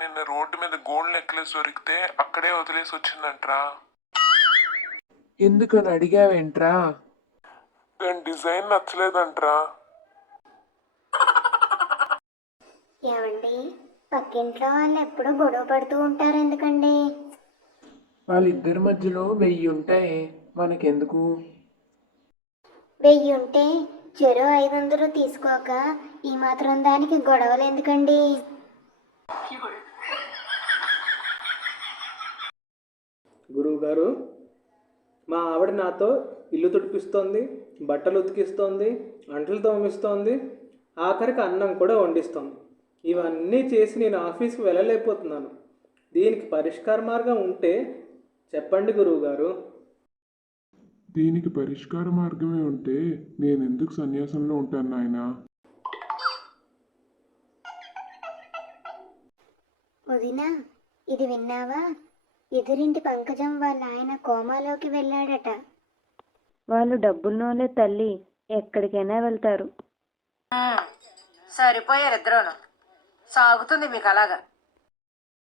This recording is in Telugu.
నిన్న రోడ్డు మీద గోల్డ్ నెక్లెస్ దొరికితే అక్కడే వదిలేసి వచ్చిందంట్రా. ఎందుకని అడిగావేంట్రా? దాని డిజైన్ నచ్చలేదంట్రా. ఏమండి, పక్కింట్లో వాళ్ళు ఎప్పుడూ గొడవ పడుతూ ఉంటారు ఎందుకండి? వాళ్ళిద్దరి మధ్యలో 1000 ఉంటాయి, మనకెందుకు? 1000 ఉంటే చెరో 500 తీసుకోక ఈ మాత్రం దానికి గొడవలు ఎందుకండి? గురువుగారు, మా ఆవిడ నాతో ఇల్లు తుడిపిస్తోంది, బట్టలు ఉతికిస్తోంది, అంట్లు తోమిస్తోంది, ఆఖరికి అన్నం కూడా వండిస్తోంది. ఇవన్నీ చేసి నేను ఆఫీస్కి వెళ్ళలేకపోతున్నాను. దీనికి పరిష్కార మార్గం ఉంటే చెప్పండి గురువుగారు. దీనికి పరిష్కార మార్గమే ఉంటే నేనెందుకు సన్యాసంలో ఉంటాను నాయనా. వదినా, ఇది విన్నావా? ఎదురింటి పంకజం వాళ్ళ ఆయన కోమాలోకి వెళ్ళాడట. వాళ్ళు డబ్బున్నోళ్ళే తల్లి, ఎక్కడికైనా వెళ్తారు. సరిపోయారు ఇద్దరును. సాగుతుంది మీకు అలాగా.